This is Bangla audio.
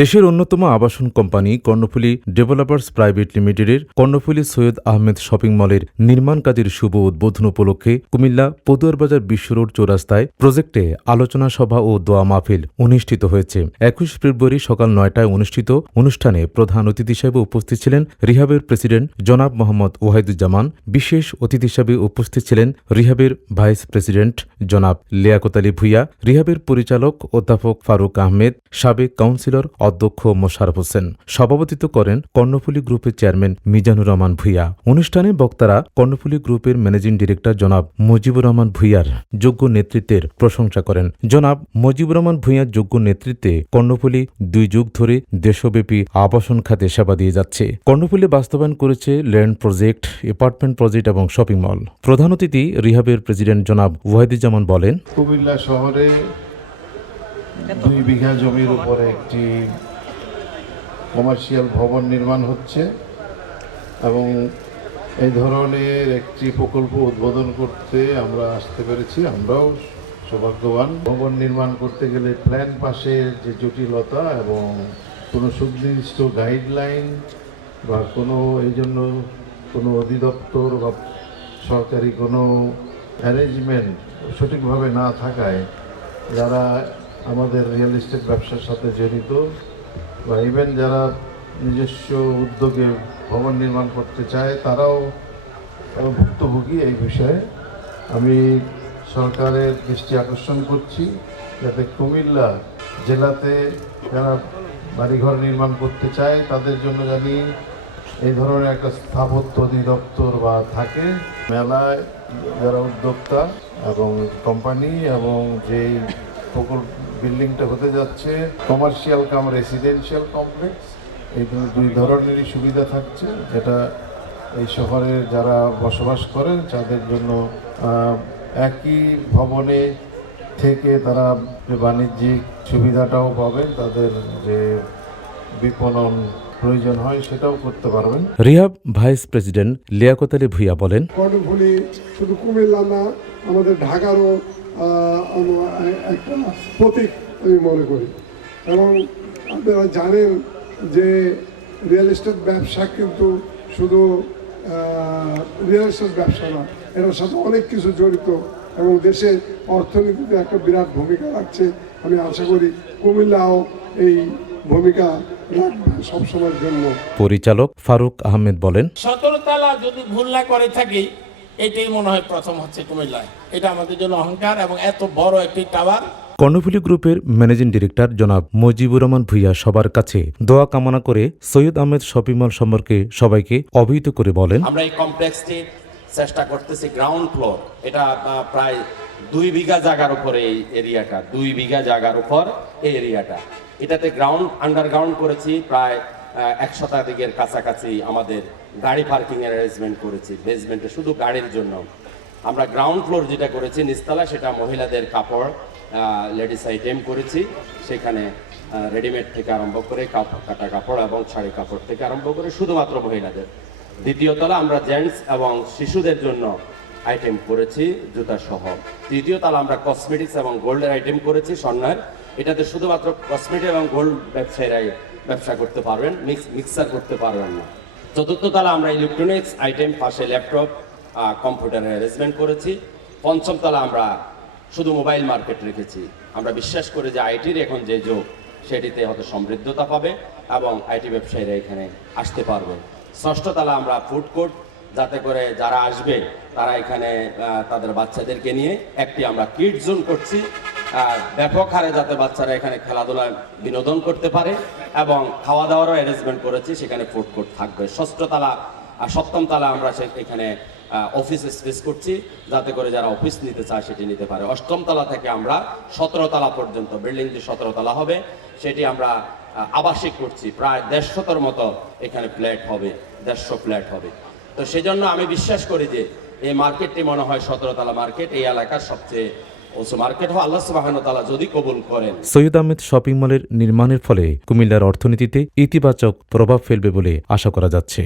দেশের অন্যতম আবাসন কোম্পানি কর্ণফুলী ডেভেলপার্স প্রাইভেট লিমিটেডের কর্ণফুলী সৈয়দ আহমেদ শপিং মলের নির্মাণ কাজের শুভ উদ্বোধন উপলক্ষে কুমিল্লা পদুয়ারবাজার বিশ্ব রোড চৌরাস্তায় প্রজেক্টে আলোচনা সভা ও দোয়া মাহফিল অনুষ্ঠিত হয়েছে। 21 ফেব্রুয়ারি সকাল 9টায় অনুষ্ঠিত অনুষ্ঠানে প্রধান অতিথি হিসেবে উপস্থিত ছিলেন রিহাবের প্রেসিডেন্ট জনাব মোহাম্মদ ওয়াহিদুজ্জামান। বিশেষ অতিথি হিসেবে উপস্থিত ছিলেন রিহাবের ভাইস প্রেসিডেন্ট জনাব লিয়াকত আলী ভূঁইয়া, রিহাবের পরিচালক অধ্যাপক ফারুক আহমেদ, সাবেক কাউন্সিলর অধ্যক্ষ মোশাররফ হোসেন। সভাপতিত্ব করেন কর্ণফুলী গ্রুপের চেয়ারম্যান মিজানুর রহমান ভূঁইয়া। অনুষ্ঠানে বক্তারা কর্ণফুলী গ্রুপের ম্যানেজিং ডিরেক্টর জনাব মুজিবুর রহমান ভূঁইয়ার যোগ্য নেতৃত্বের প্রশংসা করেন। জনাব মুজিবুর রহমান ভূঁইয়ার যোগ্য নেতৃত্বে কর্ণফুলী 2 যুগ ধরে দেশব্যাপী আবাসন খাতে সেবা দিয়ে যাচ্ছে। কর্ণফুলী বাস্তবায়ন করেছে ল্যান্ড প্রজেক্ট, অ্যাপার্টমেন্ট প্রজেক্ট এবং শপিং মল। প্রধান অতিথি রিহাবের প্রেসিডেন্ট জনাব ওয়াহিদুজ্জামান বলেন, কুমিল্লা শহরে 2 বিঘা জমির উপরে একটি কমার্শিয়াল ভবন নির্মাণ হচ্ছে এবং এই ধরনের একটি প্রকল্প উদ্বোধন করতে আমরা আসতে পেরেছি। আমরাও সৌভাগ্যবান। ভবন নির্মাণ করতে গেলে প্ল্যান পাশের যে জটিলতা এবং কোনো সুনির্দিষ্ট গাইডলাইন বা এই জন্য কোনো অধিদপ্তর বা সরকারি কোনো অ্যারেঞ্জমেন্ট সঠিকভাবে না থাকায় যারা আমাদের রিয়েল এস্টেট ব্যবসার সাথে জড়িত বা ইভেন যারা নিজস্ব উদ্যোগে ভবন নির্মাণ করতে চায় তারাও ভুক্তভোগী এই বিষয়ে। আমি সরকারের দৃষ্টি আকর্ষণ করছি যাতে কুমিল্লা জেলাতে যারা বাড়িঘর নির্মাণ করতে চায় তাদের জন্য জানি এই ধরনের একটা স্থাপত্য অধিদপ্তর বা থাকে। মেলায় যারা উদ্যোক্তা এবং কোম্পানি এবং যেই প্রকল্প বিল্ডিংটা হতে যাচ্ছে কমার্শিয়াল কাম রেসিডেন্সিয়াল কমপ্লেক্স, এই 2 ধরনেরই সুবিধা থাকছে, যেটা এই শহরে যারা বসবাস করেন তাদের জন্য একই ভবনে থেকে তারা যে বাণিজ্যিক সুবিধাটাও পাবেন, তাদের যে বিপণন প্রয়োজন হয় সেটাও করতে পারবেন। রিহাব ভাইস প্রেসিডেন্ট লিয়াকত আলী ভূঁইয়া বলেন, কর্ণফুলী শুধু কুমিল্লা না, আমাদের ঢাকারও একটা প্রতীক আমি মনে করি। এবং আপনারা জানেন যে রিয়েল এস্টেট ব্যবসা কিন্তু শুধু রিয়েল এস্টেট ব্যবসা না, এটার সাথে অনেক কিছু জড়িত এবং দেশের অর্থনীতিতে একটা বিরাট ভূমিকা রাখছে। আমি আশা করি কুমিল্লাও এই ভূমিকা রাখবে সবসময়ের জন্য। পরিচালক ফারুক আহমেদ বলেন, 17 তলা যদি ভুল না করে থাকি, এটাই মনে হয় প্রথম হচ্ছে কুমিল্লায়। এটা আমাদের জন্য অহংকার এবং এত বড় একটি টাওয়ার। কর্ণফুলী গ্রুপের ম্যানেজিং ডিরেক্টর জনাব মুজিবুর রহমান ভূঁইয়া সবার কাছে দোয়া কামনা করে সৈয়দ আহমেদ শপিং মল সম্পর্কে সবাইকে অবহিত করে বলেন, আমরা এই কমপ্লেক্সটি চেষ্টা করতেছি গ্রাউন্ড ফ্লোর। এটা প্রায় 2 বিঘা জায়গার উপরে এই এরিয়াটা, 2 বিঘা জায়গার উপর এই এরিয়াটা। এটাতে আন্ডারগ্রাউন্ড করেছি প্রায় 1 শতাধিকের কাছাকাছি। আমাদের গাড়ি পার্কিং এর অ্যারেঞ্জমেন্ট করেছি বেসমেন্টে শুধু গাড়ির জন্য। আমরা গ্রাউন্ড ফ্লোর যেটা করেছি নিচতলা, সেটা মহিলাদের কাপড় লেডিস আইটেম করেছি। সেখানে রেডিমেড থেকে আরম্ভ করে কাটা কাপড় এবং শাড়ি কাপড় থেকে আরম্ভ করে শুধুমাত্র মহিলাদের। দ্বিতীয় তলা আমরা জেন্টস এবং শিশুদের জন্য আইটেম করেছি জুতা সহ। তৃতীয় তলা আমরা কসমেটিক্স এবং গোল্ডের আইটেম করেছি স্বর্ণের। এটাতে শুধুমাত্র কসমেটিক এবং গোল্ড ব্যবসায়ীরাই ব্যবসা করতে পারবেন, মিক্সার করতে পারবেন না। চতুর্থ তলা আমরা ইলেকট্রনিক্স আইটেম, পাশে ল্যাপটপ কম্পিউটারের অ্যারেঞ্জমেন্ট করেছি। পঞ্চম তলা আমরা শুধু মোবাইল মার্কেট রেখেছি। আমরা বিশ্বাস করি যে আইটির এখন যে যুগ, সেটিতে হয়তো সমৃদ্ধতা পাবে এবং আইটি ব্যবসায়ীরা এখানে আসতে পারবে। ষষ্ঠ তলা আমরা ফুড কোর্ট, যাতে করে যারা আসবে তারা এখানে তাদের বাচ্চাদেরকে নিয়ে একটি আমরা কিড জোন করছি, ব্যাপক হারে যাতে বাচ্চারা এখানে খেলাধুলা বিনোদন করতে পারে এবং খাওয়া দাওয়ারও অ্যারেঞ্জমেন্ট করেছি, সেখানে ফুড কোর্ট থাকবে। সপ্তম তলা আমরা এখানে অফিস স্পেস করছি, যাতে করে যারা অফিস নিতে চায় সেটি নিতে পারে। অষ্টম তলা থেকে আমরা 17 তলা পর্যন্ত বিল্ডিং যে 17 তলা হবে সেটি আমরা আবাসিক করছি। প্রায় 150-র মতো এখানে ফ্ল্যাট হবে, 150 ফ্ল্যাট হবে। তো সেজন্য আমি বিশ্বাস করি যে এই মার্কেটটি মনে হয় 17 তলা মার্কেট, এই এলাকার সবচেয়ে উঁচু মার্কেট হয় আল্লাহ সুবহানাহু ওয়া তাআলা যদি কবুল করেন। সৈয়দ আহমেদ শপিং মলের নির্মাণের ফলে কুমিল্লার অর্থনীতিতে ইতিবাচক প্রভাব ফেলবে বলে আশা করা যাচ্ছে।